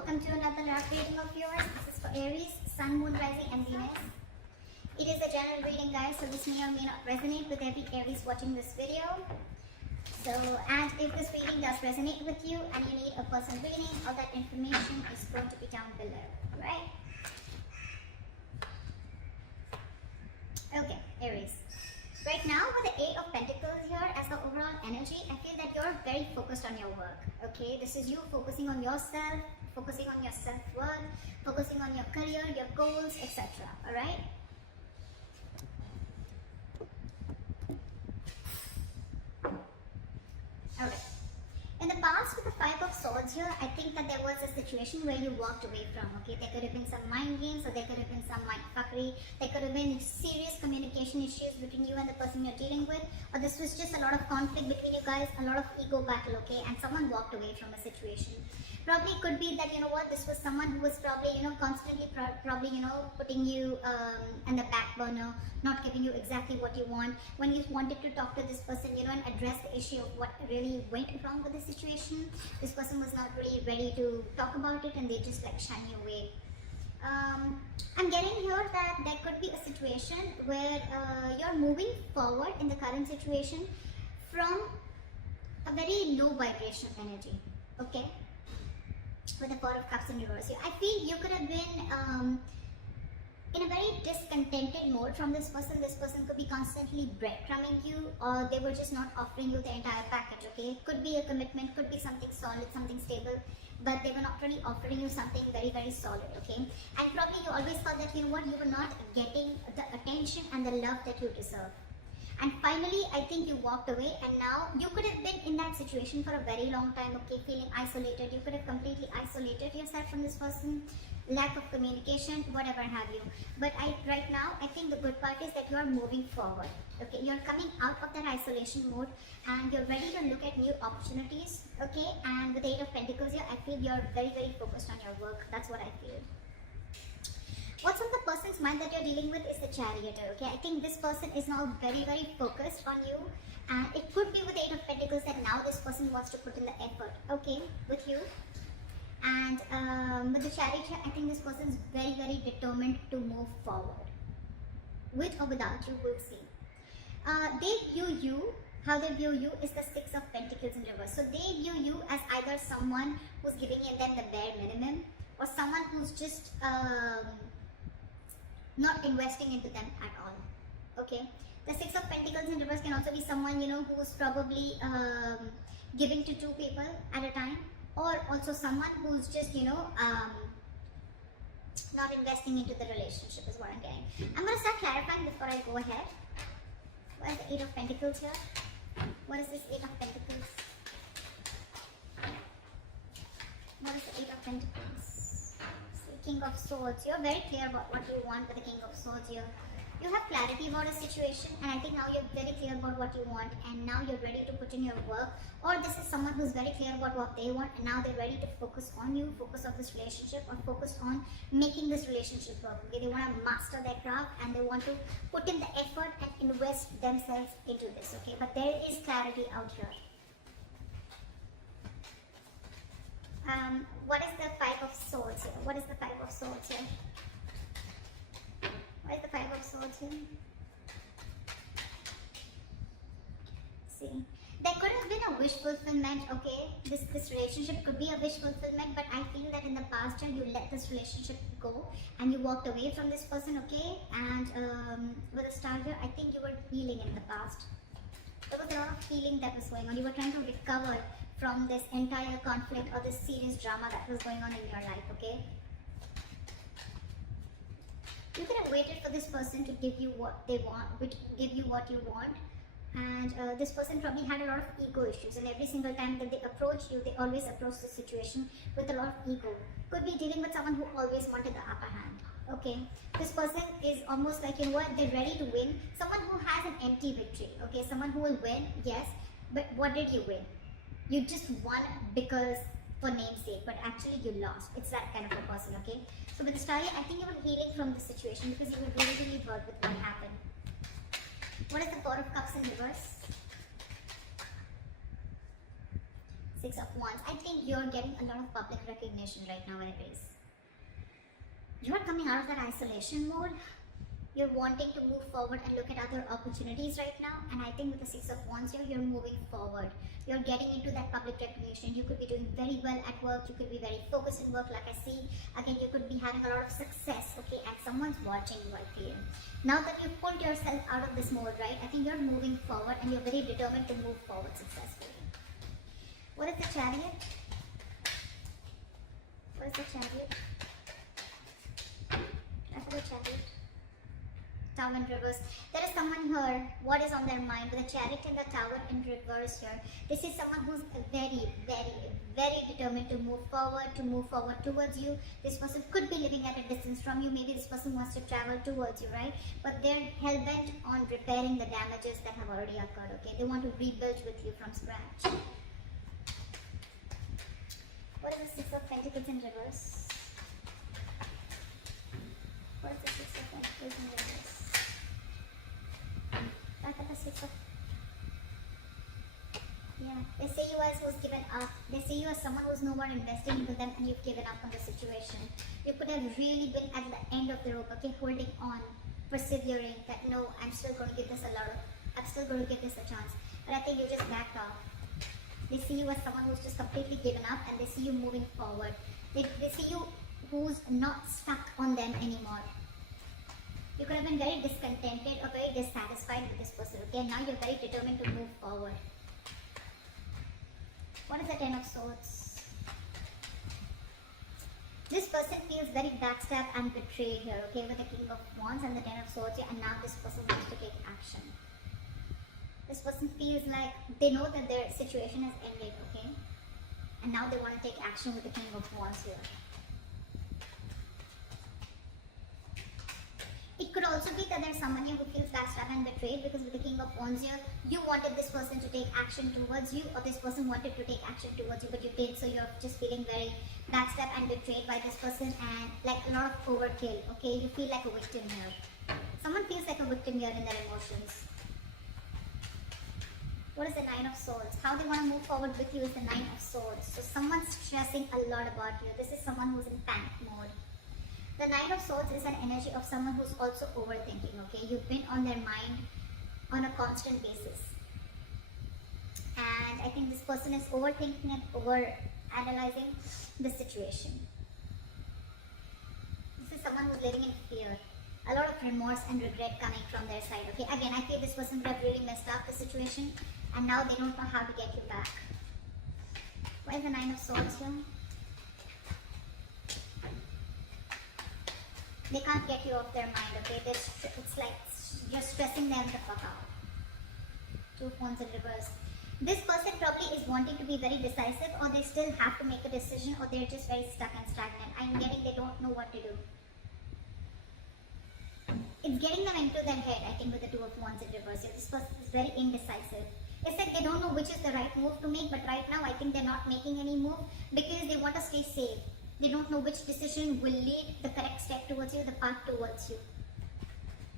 welcome to another love reading of yours. This is for Aries, Sun, Moon, Rising and Venus. It is a general reading, guys, so this may or may not resonate with every Aries watching this video. So, and if this reading does resonate with you and you need a personal reading, all that information is going to be down below, right? Okay, Aries. Right now, with the Eight of Pentacles here as the overall energy, I feel that you're very focused on your work, okay? This is you focusing on yourself, focusing on your self-worth, focusing on your career, your goals, etc. Alright? Alright. In the past, with the Five of Swords here, I think that there was a situation where you walked away from, okay? There could have been some mind games, or there could have been some mind fuckery. There could have been serious communication issues between you and the person you're dealing with, or this was just a lot of conflict between you guys, a lot of ego battle, okay? And someone walked away from a situation. Probably could be that, you know what, this was someone who was probably, you know, constantly probably, you know, putting you in the back burner, not giving you exactly what you want. When you wanted to talk to this person, you know, and address the issue of what really went wrong with the situation, this person was not really ready to talk about it and they just like shun you away. I'm getting here that there could be a situation where you're moving forward in the current situation from a very low vibrational energy, okay? With the Four of Cups in reverse here, I feel you could have been in a very discontented mode from this person. This person could be constantly breadcrumbing you, or they were just not offering you the entire package, okay? Could be a commitment, could be something solid, something stable, but they were not really offering you something very, very solid, okay? And probably you always felt that, you know what, you were not getting the attention and the love that you deserve. And finally, I think you walked away, and now you could have been in that situation for a very long time, okay, feeling isolated. You could have completely isolated yourself from this person, lack of communication, whatever have you. But right now, I think the good part is that you are moving forward, okay? You're coming out of that isolation mode and you're ready to look at new opportunities, okay? And with the Eight of Pentacles here, I feel you're very, very focused on your work. That's what I feel. What's on the person's mind that you're dealing with is the Chariot, okay? I think this person is now very, very focused on you, and it could be with the Eight of Pentacles that now this person wants to put in the effort, okay, with you. And with the Chariot here, I think this person is very, very determined to move forward. With or without you, we'll see. They view you, how they view you is the Six of Pentacles in reverse. So they view you as either someone who's giving them the bare minimum, or someone who's just not investing into them at all, okay? The Six of Pentacles in reverse can also be someone, you know, who's probably giving to two people at a time, or also someone who's just, you know, not investing into the relationship is what I'm getting. I'm going to start clarifying before I go ahead. What is the Eight of Pentacles here? What is this Eight of Pentacles? What is the Eight of Pentacles? King of Swords. You're very clear about what you want with the King of Swords here. You have clarity about a situation, and I think now you're very clear about what you want, and now you're ready to put in your work. Or this is someone who's very clear about what they want, and now they're ready to focus on you, focus on this relationship, or focus on making this relationship work. Okay? They want to master their craft, and they want to put in the effort and invest themselves into this. Okay, but there is clarity out here. What is the Five of Swords here? What is the Five of Swords here? What is the Five of Swords here? See, there could have been a wish fulfillment, okay? This relationship could be a wish fulfillment, but I feel that in the past year you let this relationship go and you walked away from this person, okay? And with the Star here, I think you were healing in the past. There was a lot of healing that was going on. You were trying to recover from this entire conflict or this serious drama that was going on in your life, okay? You could have waited for this person to give you what they want, give you what you want, and this person probably had a lot of ego issues, and every single time that they approach you, they always approach the situation with a lot of ego. Could be dealing with someone who always wanted the upper hand, okay? This person is almost like, you know what, they're ready to win. Someone who has an empty victory, okay? Someone who will win, yes, but what did you win? You just won because for namesake, but actually you lost. It's that kind of a person, okay? So with the Star, I think you were healing from the situation because you were really, really hurt with what happened. What is the Four of Cups in reverse? Six of Wands. I think you're getting a lot of public recognition right now, Aries. You are coming out of that isolation mode. You're wanting to move forward and look at other opportunities right now. And I think with the Six of Wands here, you're moving forward. You're getting into that public recognition. You could be doing very well at work. You could be very focused in work, like I see. Again, you could be having a lot of success, okay? And someone's watching you, I feel. Now that you've pulled yourself out of this mode, right? I think you're moving forward and you're very determined to move forward successfully. What is the Chariot? What is the Chariot? After the Chariot. Tower in reverse. There is someone here. What is on their mind? With the Chariot and the Tower in reverse here. This is someone who's very, very, very determined to move forward towards you. This person could be living at a distance from you. Maybe this person wants to travel towards you, right? But they're hell-bent on repairing the damages that have already occurred, okay? They want to rebuild with you from scratch. What is the Six of Pentacles in reverse? What is the Six of Pentacles in reverse? Back at the Six of... Yeah, they say you as who's given up. They say you as someone who's no more investing into them and you've given up on the situation. You could have really been at the end of the rope, okay, holding on, persevering, that no, I'm still going to give this a chance. But I think you just backed off. They see you as someone who's just completely given up and they see you moving forward. They see you who's not stuck on them anymore. You could have been very discontented or very dissatisfied with this person, okay? Now you're very determined to move forward. What is the Ten of Swords? This person feels very backstabbed and betrayed here, okay? With the King of Wands and the Ten of Swords here, and now this person wants to take action. This person feels like they know that their situation has ended, okay? And now they want to take action with the King of Wands here. It could also be that there's someone here who feels backstabbed and betrayed, because with the King of Wands here, you wanted this person to take action towards you, or this person wanted to take action towards you, but you did, so you're just feeling very backstabbed and betrayed by this person, and like a lot of overkill, okay? You feel like a victim here. Someone feels like a victim here in their emotions. What is the Nine of Swords? How they want to move forward with you is the Nine of Swords. So someone's stressing a lot about you. This is someone who's in panic mode. The Nine of Swords is an energy of someone who's also overthinking, okay? You've been on their mind on a constant basis. And I think this person is overthinking and over-analyzing the situation. This is someone who's living in fear. A lot of remorse and regret coming from their side, okay? Again, I feel this person would have really messed up the situation and now they don't know how to get you back. Why is the Nine of Swords here? They can't get you off their mind, okay? It's like you're stressing them the fuck out. Two of Wands in reverse. This person probably is wanting to be very decisive, or they still have to make a decision, or they're just very stuck and stagnant. I'm getting they don't know what to do. It's getting them into their head, I think, with the Two of Wands in reverse. This person is very indecisive. It's like they don't know which is the right move to make, but right now I think they're not making any move because they want to stay safe. They don't know which decision will lead the correct step towards you, the path towards you.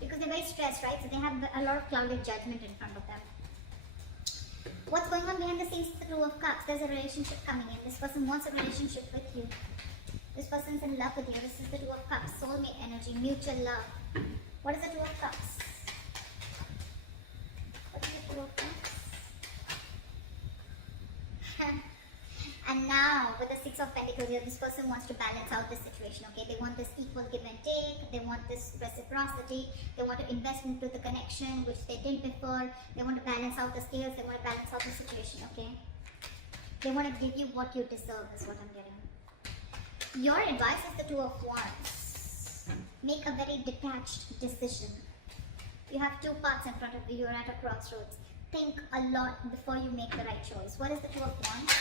Because they're very stressed, right? So they have a lot of clouded judgment in front of them. What's going on behind the scenes is the Two of Cups. There's a relationship coming in. This person wants a relationship with you. This person's in love with you. This is the Two of Cups. Soulmate energy, mutual love. What is the Two of Cups? What is the Two of Cups? And now, with the Six of Pentacles here, this person wants to balance out the situation, okay? They want this equal give and take. They want this reciprocity. They want to invest into the connection, which they did before. They want to balance out the scales. They want to balance out the situation, okay? They want to give you what you deserve, is what I'm getting. Your advice is the Two of Wands. Make a very detached decision. You have two paths in front of you. You're at a crossroads. Think a lot before you make the right choice. What is the Two of Wands?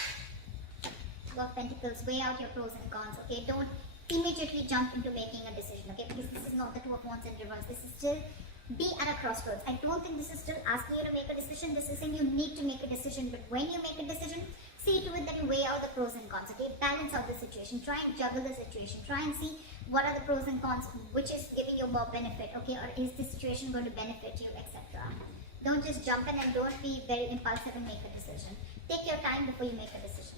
Two of Pentacles. Weigh out your pros and cons, okay? Don't immediately jump into making a decision, okay? Because this is not the Two of Wands in reverse. This is still be at a crossroads. I don't think this is still asking you to make a decision. This is saying you need to make a decision. But when you make a decision, see to it that you weigh out the pros and cons, okay? Balance out the situation. Try and juggle the situation. Try and see what are the pros and cons, which is giving you more benefit, okay? Or is this situation going to benefit you, etc. Don't just jump in and don't be very impulsive and make a decision. Take your time before you make a decision.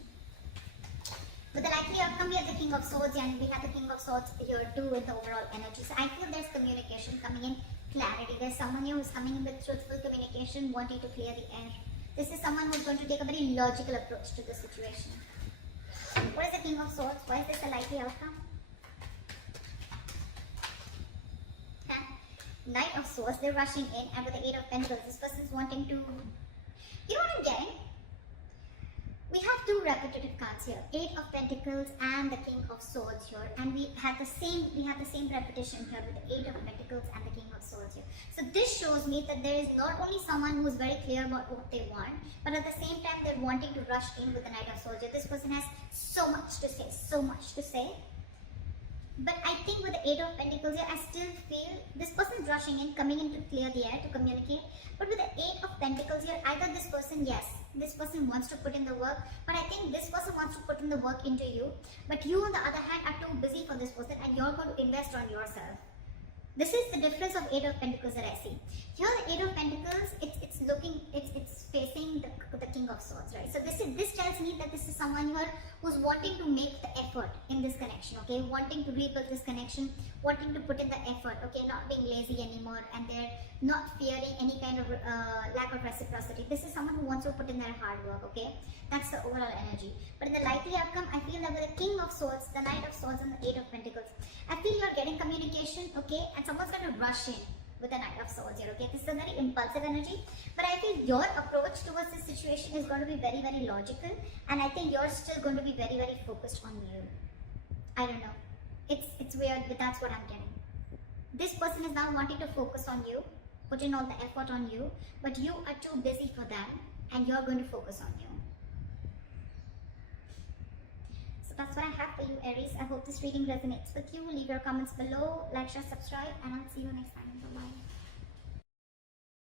With the likely outcome, we have the King of Swords, and we have the King of Swords here too in the overall energy. So I feel there's communication coming in, clarity. There's someone here who's coming in with truthful communication, wanting to clear the air. This is someone who's going to take a very logical approach to the situation. What is the King of Swords? Why is this a likely outcome? Knight of Swords, they're rushing in, and with the Eight of Pentacles, this person's wanting to... You know what I'm getting? We have two repetitive cards here, Eight of Pentacles and the King of Swords here, and we have the same repetition here with the Eight of Pentacles and the King of Swords here. So this shows me that there is not only someone who is very clear about what they want, but at the same time they're wanting to rush in with the Knight of Swords here. This person has so much to say, so much to say. But I think with the Eight of Pentacles here, I still feel this person is rushing in, coming in to clear the air, to communicate. But with the Eight of Pentacles here, either this person, yes, this person wants to put in the work, but I think this person wants to put in the work into you. But you, on the other hand, are too busy for this person, and you're going to invest on yourself. This is the difference of Eight of Pentacles that I see. Here, the Eight of Pentacles, it's facing the King of Swords, right? So this tells me that this is someone here who's wanting to make the effort in this connection, okay? Wanting to rebuild this connection, wanting to put in the effort, okay? Not being lazy anymore, and they're not fearing any kind of lack of reciprocity. This is someone who wants to put in their hard work, okay? That's the overall energy. But in the likely outcome, I feel that with the King of Swords, the Knight of Swords, and the Eight of Pentacles, I feel you're getting communication, okay? And someone's going to rush in with the Knight of Swords here, okay? This is a very impulsive energy, but I feel your approach towards this situation is going to be very, very logical, and I think you're still going to be very, very focused on you. I don't know. It's weird, but that's what I'm getting. This person is now wanting to focus on you, put in all the effort on you, but you are too busy for them, and you're going to focus on you. So that's what I have for you, Aries. I hope this reading resonates with you. Leave your comments below, like, share, subscribe, and I'll see you next time.